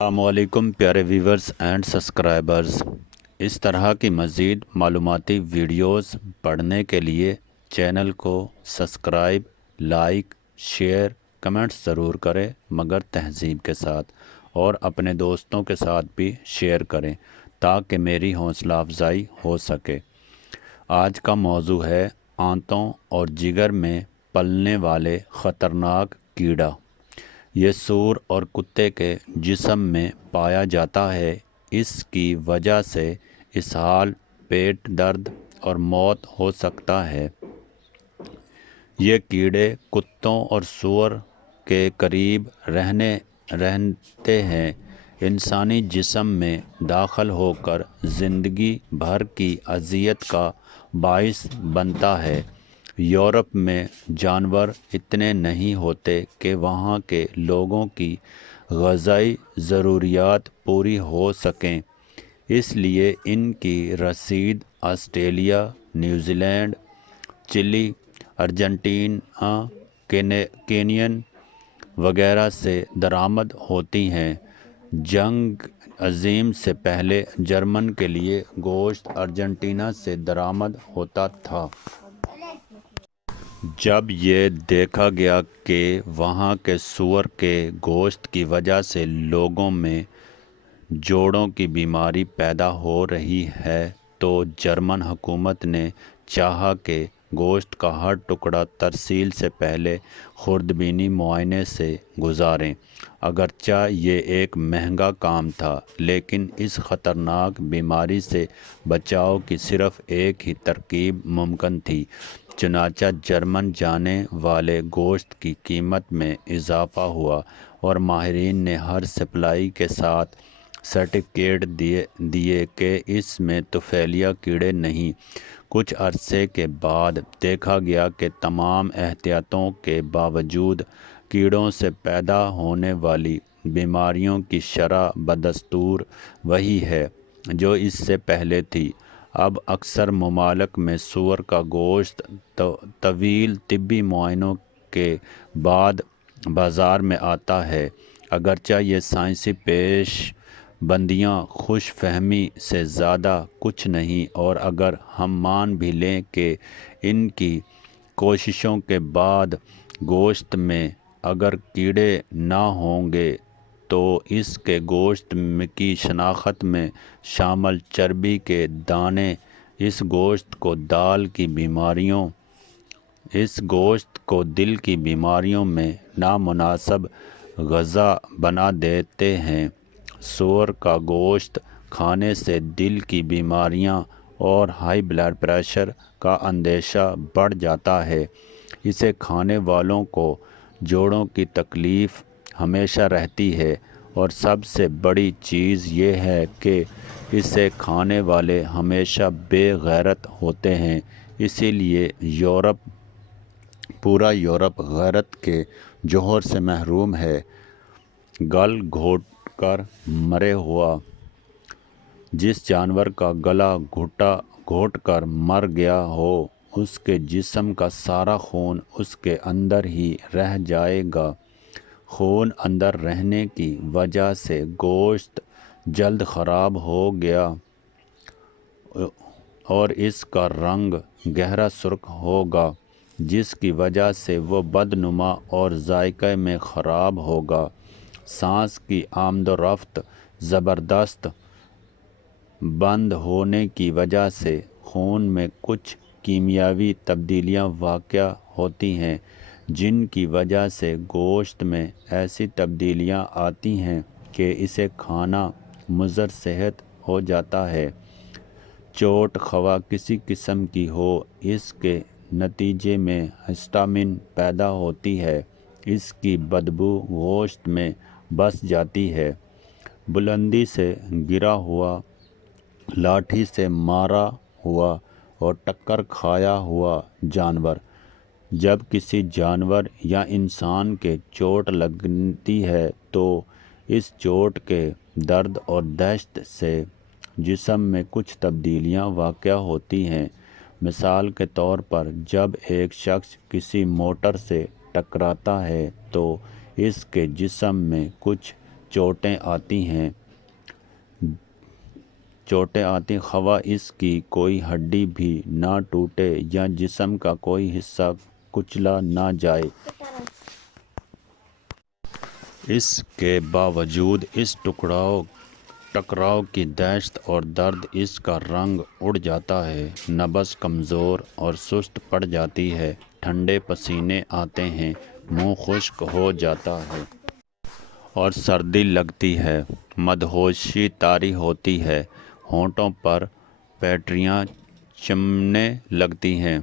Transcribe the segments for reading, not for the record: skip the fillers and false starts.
السلام علیکم پیارے ویورز اینڈ سبسکرائبرز۔ اس طرح کی مزید معلوماتی ویڈیوز پڑھنے کے لیے چینل کو سبسکرائب، لائک، شیئر، کمنٹس ضرور کریں مگر تہذیب کے ساتھ، اور اپنے دوستوں کے ساتھ بھی شیئر کریں تاکہ میری حوصلہ افزائی ہو سکے۔ آج کا موضوع ہے آنتوں اور جگر میں پلنے والے خطرناک کیڑا۔ یہ سور اور کتے کے جسم میں پایا جاتا ہے۔ اس کی وجہ سے اسہال، پیٹ درد اور موت ہو سکتا ہے۔ یہ کیڑے کتوں اور سور کے قریب رہتے ہیں، انسانی جسم میں داخل ہو کر زندگی بھر کی اذیت کا باعث بنتا ہے۔ یورپ میں جانور اتنے نہیں ہوتے کہ وہاں کے لوگوں کی غذائی ضروریات پوری ہو سکیں، اس لیے ان کی رسید آسٹریلیا، نیوزی لینڈ، چلی، ارجنٹینا، کینیا وغیرہ سے درآمد ہوتی ہیں۔ جنگ عظیم سے پہلے جرمن کے لیے گوشت ارجنٹینا سے درآمد ہوتا تھا۔ جب یہ دیکھا گیا کہ وہاں کے سور کے گوشت کی وجہ سے لوگوں میں جوڑوں کی بیماری پیدا ہو رہی ہے تو جرمن حکومت نے چاہا کہ گوشت کا ہر ٹکڑا ترسیل سے پہلے خوردبینی معائنے سے گزاریں۔ اگرچہ یہ ایک مہنگا کام تھا، لیکن اس خطرناک بیماری سے بچاؤ کی صرف ایک ہی ترکیب ممکن تھی۔ چنانچہ جرمن جانے والے گوشت کی قیمت میں اضافہ ہوا اور ماہرین نے ہر سپلائی کے ساتھ سرٹیفکیٹ دیے کہ اس میں طفیلیہ کیڑے نہیں۔ کچھ عرصے کے بعد دیکھا گیا کہ تمام احتیاطوں کے باوجود کیڑوں سے پیدا ہونے والی بیماریوں کی شرح بدستور وہی ہے جو اس سے پہلے تھی۔ اب اکثر ممالک میں سور کا گوشت طویل طبی معائنوں کے بعد بازار میں آتا ہے۔ اگرچہ یہ سائنسی پیش بندیاں خوش فہمی سے زیادہ کچھ نہیں، اور اگر ہم مان بھی لیں کہ ان کی کوششوں کے بعد گوشت میں اگر کیڑے نہ ہوں گے تو اس کے گوشت کی شناخت میں شامل چربی کے دانے اس گوشت کو دل کی بیماریوں میں نامناسب غذا بنا دیتے ہیں۔ سور کا گوشت کھانے سے دل کی بیماریاں اور ہائی بلڈ پریشر کا اندیشہ بڑھ جاتا ہے۔ اسے کھانے والوں کو جوڑوں کی تکلیف ہمیشہ رہتی ہے، اور سب سے بڑی چیز یہ ہے کہ اسے کھانے والے ہمیشہ بے غیرت ہوتے ہیں۔ اسی لیے پورا یورپ غیرت کے جوہر سے محروم ہے۔ گل گھوٹ کر مرے ہوا۔ جس جانور کا گلا گھوٹ کر مر گیا ہو، اس کے جسم کا سارا خون اس کے اندر ہی رہ جائے گا۔ خون اندر رہنے کی وجہ سے گوشت جلد خراب ہو گیا اور اس کا رنگ گہرا سرخ ہوگا، جس کی وجہ سے وہ بدنما اور ذائقہ میں خراب ہوگا۔ سانس کی آمد و رفت زبردست بند ہونے کی وجہ سے خون میں کچھ کیمیاوی تبدیلیاں واقع ہوتی ہیں، جن کی وجہ سے گوشت میں ایسی تبدیلیاں آتی ہیں کہ اسے کھانا مضر صحت ہو جاتا ہے۔ چوٹ خواہ کسی قسم کی ہو، اس کے نتیجے میں ہسٹامین پیدا ہوتی ہے۔ اس کی بدبو گوشت میں بس جاتی ہے۔ بلندی سے گرا ہوا، لاٹھی سے مارا ہوا اور ٹکر کھایا ہوا جانور۔ جب کسی جانور یا انسان کے چوٹ لگتی ہے تو اس چوٹ کے درد اور دہشت سے جسم میں کچھ تبدیلیاں واقع ہوتی ہیں۔ مثال کے طور پر جب ایک شخص کسی موٹر سے ٹکراتا ہے تو اس کے جسم میں کچھ چوٹیں آتی ہیں خواہ اس کی کوئی ہڈی بھی نہ ٹوٹے یا جسم کا کوئی حصہ کچلا نہ جائے۔ اس کے باوجود اس ٹکراؤ کی دہشت اور درد، اس کا رنگ اڑ جاتا ہے، نبض کمزور اور سست پڑ جاتی ہے، ٹھنڈے پسینے آتے ہیں، منہ خشک ہو جاتا ہے اور سردی لگتی ہے، مدہوشی طاری ہوتی ہے، ہونٹوں پر پٹریاں چمنے لگتی ہیں۔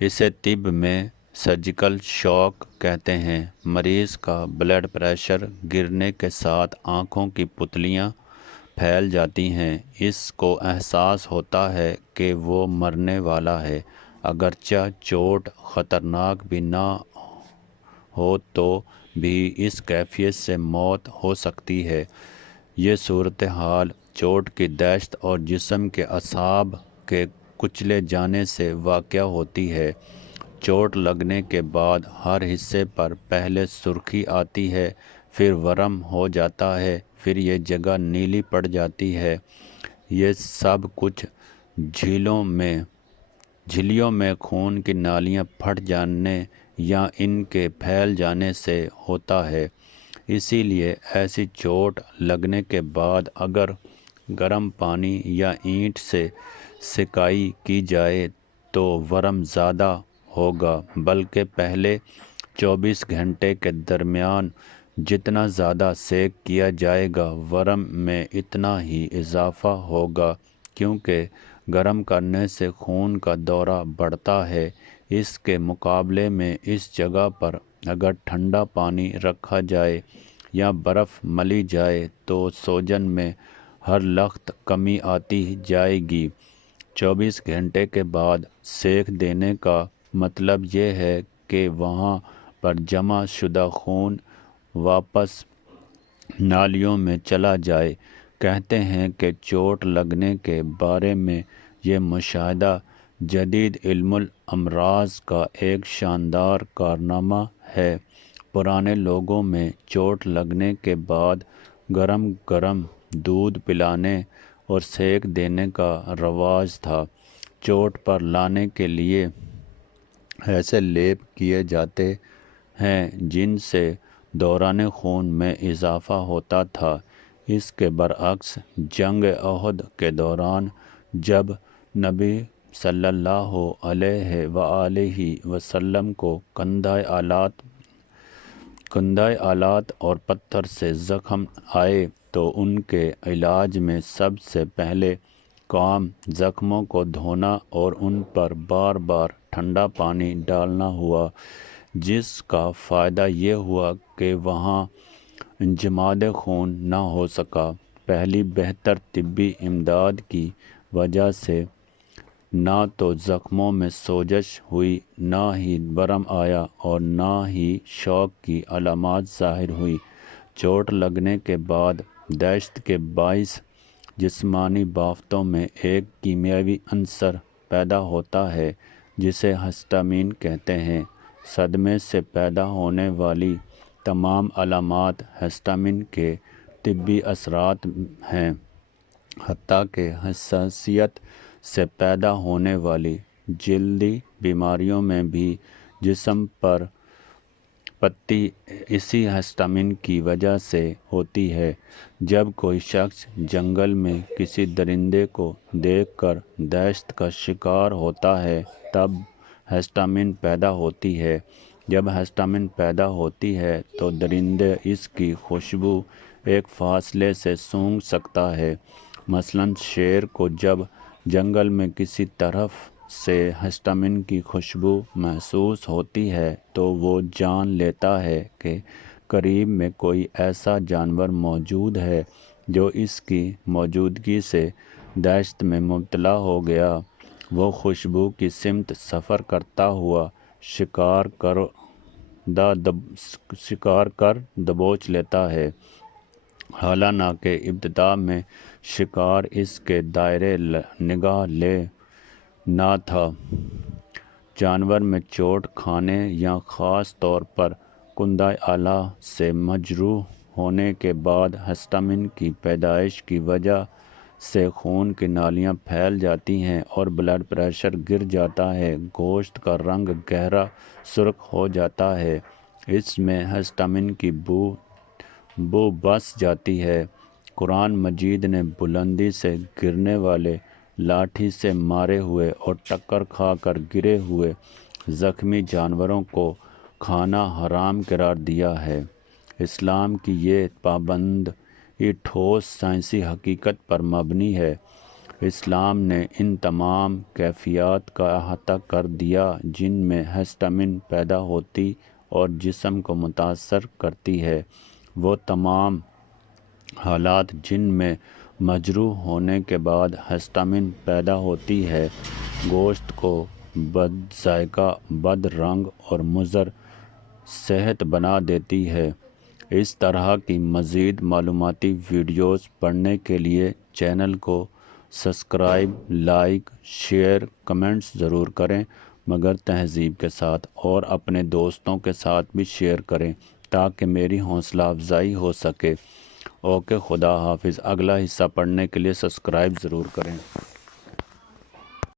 اسے طب میں سرجیکل شاک کہتے ہیں۔ مریض کا بلڈ پریشر گرنے کے ساتھ آنکھوں کی پتلیاں پھیل جاتی ہیں، اس کو احساس ہوتا ہے کہ وہ مرنے والا ہے، اگرچہ چوٹ خطرناک بھی نہ ہو تو بھی اس کیفیت سے موت ہو سکتی ہے۔ یہ صورتحال چوٹ کی دہشت اور جسم کے اعصاب کے کچلے جانے سے واقع ہوتی ہے۔ چوٹ لگنے کے بعد ہر حصے پر پہلے سرخی آتی ہے، پھر ورم ہو جاتا ہے، پھر یہ جگہ نیلی پڑ جاتی ہے۔ یہ سب کچھ جھلیوں میں خون کی نالیاں پھٹ جانے یا ان کے پھیل جانے سے ہوتا ہے۔ اسی لیے ایسی چوٹ لگنے کے بعد اگر گرم پانی یا اینٹ سے سیکائی کی جائے تو ورم زیادہ ہوگا، بلکہ پہلے 24 گھنٹے کے درمیان جتنا زیادہ سیک کیا جائے گا ورم میں اتنا ہی اضافہ ہوگا، کیونکہ گرم کرنے سے خون کا دورہ بڑھتا ہے۔ اس کے مقابلے میں اس جگہ پر اگر ٹھنڈا پانی رکھا جائے یا برف ملی جائے تو سوجن میں ہر وقت کمی آتی جائے گی۔ 24 گھنٹے کے بعد سیک دینے کا مطلب یہ ہے کہ وہاں پر جمع شدہ خون واپس نالیوں میں چلا جائے۔ کہتے ہیں کہ چوٹ لگنے کے بارے میں یہ مشاہدہ جدید علم الامراض کا ایک شاندار کارنامہ ہے۔ پرانے لوگوں میں چوٹ لگنے کے بعد گرم گرم دودھ پلانے اور سیک دینے کا رواج تھا۔ چوٹ پر لانے کے لیے ایسے لیپ کیے جاتے ہیں جن سے دوران خون میں اضافہ ہوتا تھا۔ اس کے برعکس جنگ احد کے دوران جب نبی صلی اللہ علیہ وآلہ وسلم کو کندہ آلات اور پتھر سے زخم آئے تو ان کے علاج میں سب سے پہلے کام زخموں کو دھونا اور ان پر بار بار ٹھنڈا پانی ڈالنا ہوا، جس کا فائدہ یہ ہوا کہ وہاں انجماد خون نہ ہو سکا۔ پہلی بہتر طبی امداد کی وجہ سے نہ تو زخموں میں سوزش ہوئی، نہ ہی ورم آیا اور نہ ہی شوک کی علامات ظاہر ہوئیں۔ چوٹ لگنے کے بعد دہشت کے باعث جسمانی بافتوں میں ایک کیمیاوی عنصر پیدا ہوتا ہے جسے ہسٹامین کہتے ہیں۔ صدمے سے پیدا ہونے والی تمام علامات ہسٹامین کے طبی اثرات ہیں، حتیٰ کہ حساسیت سے پیدا ہونے والی جلدی بیماریوں میں بھی جسم پر پھٹی اسی ہسٹامین کی وجہ سے ہوتی ہے۔ جب کوئی شخص جنگل میں کسی درندے کو دیکھ کر دہشت کا شکار ہوتا ہے تب ہسٹامین پیدا ہوتی ہے۔ جب ہسٹامین پیدا ہوتی ہے تو درندہ اس کی خوشبو ایک فاصلے سے سونگھ سکتا ہے۔ مثلاً شیر کو جب جنگل میں کسی طرف سے ہسٹامین کی خوشبو محسوس ہوتی ہے تو وہ جان لیتا ہے کہ قریب میں کوئی ایسا جانور موجود ہے جو اس کی موجودگی سے دہشت میں مبتلا ہو گیا۔ وہ خوشبو کی سمت سفر کرتا ہوا شکار کر دبوچ لیتا ہے۔ حالانکہ ابتدا میں شکار اس کے دائرۂ نگاہ نہ تھا۔ جانور میں چوٹ کھانے یا خاص طور پر کندہ آلات سے مجروح ہونے کے بعد ہسٹامن کی پیدائش کی وجہ سے خون کی نالیاں پھیل جاتی ہیں اور بلڈ پریشر گر جاتا ہے، گوشت کا رنگ گہرا سرخ ہو جاتا ہے، اس میں ہسٹامن کی بو بس جاتی ہے۔ قرآن مجید نے بلندی سے گرنے والے، لاٹھی سے مارے ہوئے اور ٹکر کھا کر گرے ہوئے زخمی جانوروں کو کھانا حرام قرار دیا ہے۔ اسلام کی یہ پابندی ٹھوس سائنسی حقیقت پر مبنی ہے۔ اسلام نے ان تمام کیفیات کا احاطہ کر دیا جن میں ہسٹامن پیدا ہوتی اور جسم کو متاثر کرتی ہے، وہ تمام حالات جن میں مجروح ہونے کے بعد ہسٹامن پیدا ہوتی ہے، گوشت کو بد ذائقہ، بد رنگ اور مضر صحت بنا دیتی ہے۔ اس طرح کی مزید معلوماتی ویڈیوز پڑھنے کے لیے چینل کو سبسکرائب، لائک، شیئر، کمنٹس ضرور کریں، مگر تہذیب کے ساتھ، اور اپنے دوستوں کے ساتھ بھی شیئر کریں تاکہ میری حوصلہ افزائی ہو سکے۔ اوکے، خدا حافظ۔ اگلا حصہ پڑھنے کے لیے سبسکرائب ضرور کریں۔